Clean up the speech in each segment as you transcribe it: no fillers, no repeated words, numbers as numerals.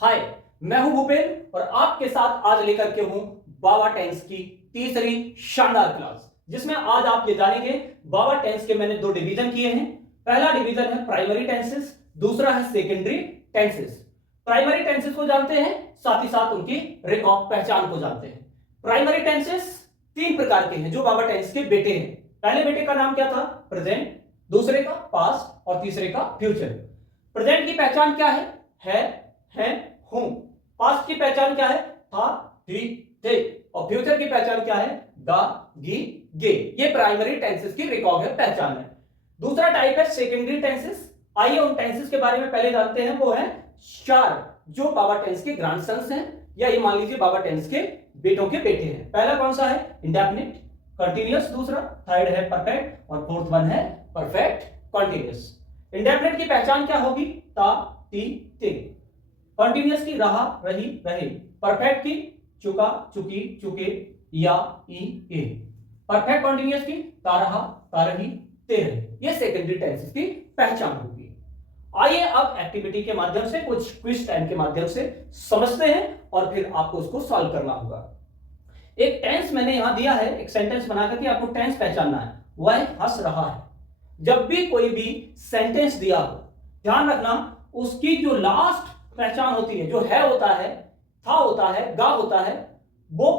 हाय, मैं हूं भूपेन और आपके साथ आज लेकर के हूं बाबा टेंस की तीसरी शानदार क्लास, जिसमें आज आप ये जानेंगे बाबा टेंस के मैंने दो डिवीजन किए हैं। पहला डिवीजन है प्राइमरी टेंसेस, दूसरा है सेकेंडरी टेंसेस। प्राइमरी टेंसेस को जानते हैं, साथ ही साथ उनकी रिकॉर्ड पहचान को जानते हैं। प्राइमरी टेंसेस तीन प्रकार के हैं जो बाबा टेंस के बेटे हैं। पहले बेटे का नाम क्या था? प्रेजेंट, दूसरे का पास्ट और तीसरे का फ्यूचर। प्रेजेंट की पहचान क्या है, हूं। पास्ट की पहचान क्या है? था, थी, थे। और फ्यूचर की पहचान क्या है? गा, गी, गे। ये प्राइमरी टेंसेस की रिकॉर्ड है, पहचान है। दूसरा टाइप है सेकेंडरी टेंसेस। आइए उन टेंसेस के बारे में पहले जानते हैं। वो है चार जो बाबा टेंस के ग्रैंडसन्स हैं, या ये मान लीजिए बाबा टेंस के बेटों के बेटे हैं। पहला कौन सा है? Indefinite, continuous. दूसरा, थर्ड है परफेक्ट और फोर्थ वन है परफेक्ट कंटिन्यूअस। इंडेफिनिट की पहचान क्या होगी? ता, ती, ते। कंटिन्यूअस की रहा, रही, रहे। परफेक्ट की चुका, चुकी, चुके, या, ई, ए। परफेक्ट कंटिन्यूअस की ता रहा, ता रही, ते रहे। ये सेकेंडरी टेंसेस की पहचान होगी। आइए अब एक्टिविटी के माध्यम से, कुछ क्विज टाइम के माध्यम से समझते हैं और फिर आपको उसको सॉल्व करना होगा। एक टेंस मैंने यहां दिया है, एक सेंटेंस बनाकर के आपको टेंस पहचानना है। वह हंस रहा है। जब भी कोई भी सेंटेंस दिया हो, ध्यान रखना उसकी जो लास्ट पहचान होती है, जो है होता है, था होता है, गा होता है, वो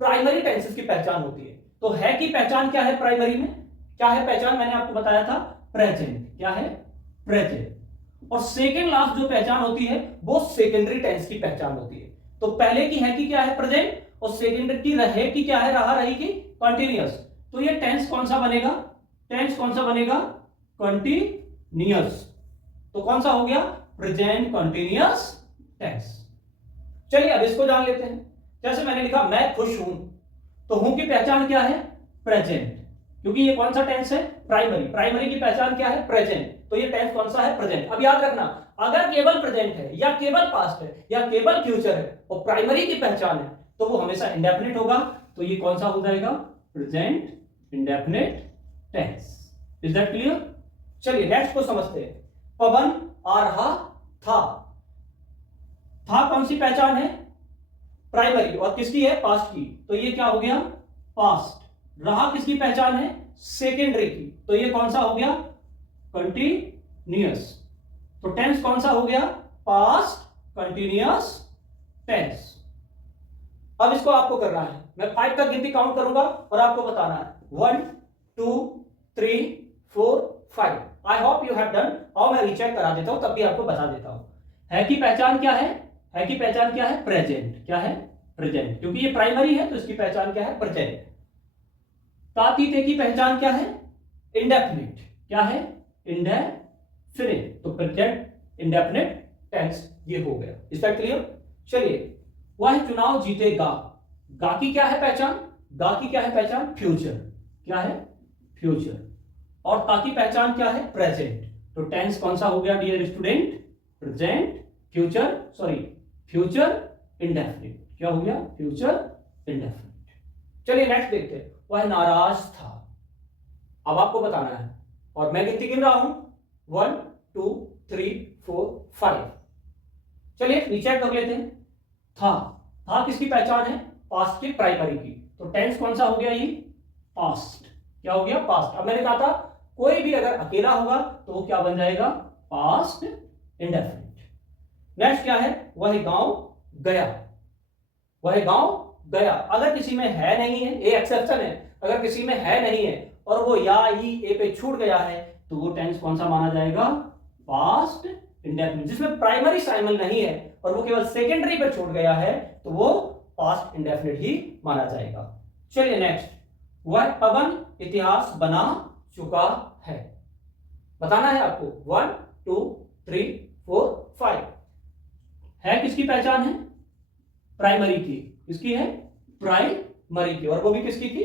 प्राइमरी टेंसेस की पहचान होती है। तो है की पहचान क्या है? प्राइमरी में क्या है पहचान? मैंने आपको बताया था, प्रेजेंट। क्या है? प्रेजेंट। और सेकेंड लास्ट जो पहचान होती है वो सेकेंडरी टेंस की पहचान होती है। तो पहले की है कि क्या है? प्रेजेंट। और सेकेंडरी की रहे की क्या है? रहा, रही की कंटिन्यूअस। तो ये टेंस कौन सा बनेगा? टेंस कौन सा बनेगा? कंटिन्यूअस। तो कौन सा हो गया? Present continuous tense. चलिए अब इसको जान लेते हैं। जैसे मैंने लिखा मैं खुश हूं, तो हूं की पहचान क्या है? प्रेजेंट, क्योंकि ये कौन सा टेंस है? प्राइमरी। प्राइमरी की पहचान क्या है? प्रेजेंट। तो ये टेंस कौन सा है? प्रेजेंट। अब याद रखना, अगर केवल प्रेजेंट है या केवल पास्ट है या केवल फ्यूचर है और प्राइमरी की पहचान है, तो वो हमेशा इंडेफिनिट होगा। तो ये कौन सा हो जाएगा? Present indefinite tense. Is that clear? चलिए नेक्स्ट को समझते हैं। पवन आ रहा था। था कौन सी पहचान है? प्राइमरी। और किसकी है? पास्ट की। तो ये क्या हो गया? पास्ट। रहा किसकी पहचान है? सेकेंडरी की। तो ये कौन सा हो गया? कंटिन्यूअस। तो टेंस कौन सा हो गया? Past continuous tense. अब इसको आपको करना है, मैं 5 तक गिनती काउंट करूंगा और आपको बताना है 1 2 3 4 5। I hope you have done. और मैं रीचेक करा देता हूं, तब भी आपको बता देता हूं। है की पहचान क्या है? है की पहचान क्या है? प्रेजेंट। क्या है? प्रेजेंट, क्योंकि ये प्राइमरी है तो इसकी पहचान क्या है? प्रेजेंट। तातीते की पहचान क्या है? इंडेफिनिट। क्या है? इंडेफिनिट। तो प्रेजेंट इंडेफिनिट टेंस ये हो गया। Is that clear? चलिए, वह चुनाव जीतेगा। गा की क्या है पहचान? गा की क्या है पहचान? फ्यूचर। क्या है? फ्यूचर। और ता की पहचान क्या है? प्रेजेंट। तो टेंस कौन सा हो गया dear student? Present future, sorry future indefinite. क्या हो गया? Future indefinite. चलिए नेक्स्ट देखते हैं। वह नाराज था। अब आपको बताना है और मैं गिनती गिन रहा हूं 1 2 3 4 5। चलिए रीचेक कर लेते हैं। था किसकी पहचान है? पास्ट की, प्राइमरी की। तो टेंस कौन सा हो गया? ये पास्ट। क्या हो गया? पास्ट। अब मैंने कहा था कोई भी अगर अकेला होगा तो वो क्या बन जाएगा? Past indefinite. नेक्स्ट क्या है? वह गांव गया। वह गांव गया। अगर किसी में है नहीं है, ए एक्सेप्शन है, अगर किसी में है नहीं है और वो या ई ए पे छूट गया है, तो वो टेंस कौन सा माना जाएगा? Past indefinite. जिसमें प्राइमरी शामिल नहीं है और वो केवल सेकेंडरी पे छूट गया है, तो वो पास्ट इंडेफिनिट ही माना जाएगा। चलिए नेक्स्ट। वह पवन इतिहास बना चुका है। बताना है आपको 1 2 3 4 5। है किसकी पहचान है? प्राइमरी की। किसकी है? प्राइमरी की। और वो भी किसकी की?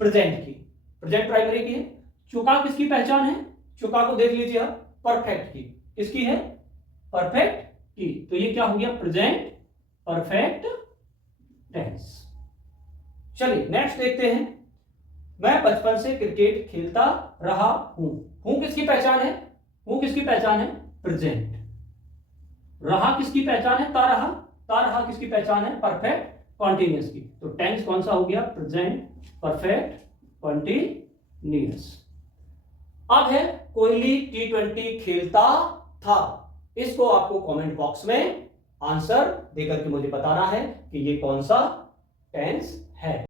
प्रेजेंट की। प्रेजेंट प्राइमरी की है। चुका किसकी पहचान है? चुका को देख लीजिए आप, परफेक्ट की। किसकी है? परफेक्ट की। तो ये क्या हो गया? Present perfect tense. चलिए नेक्स्ट देखते हैं। मैं बचपन से क्रिकेट खेलता रहा हूं। हूं किसकी पहचान है? हूं किसकी पहचान है? प्रेजेंट। रहा किसकी पहचान है? ता रहा। ता रहा किसकी पहचान है? परफेक्ट कॉन्टिन्यूअस की। तो टेंस कौन सा हो गया? Present perfect continuous. अब है कोहली T20 खेलता था। इसको आपको कमेंट बॉक्स में आंसर देकर के मुझे बताना है कि ये कौन सा टेंस है।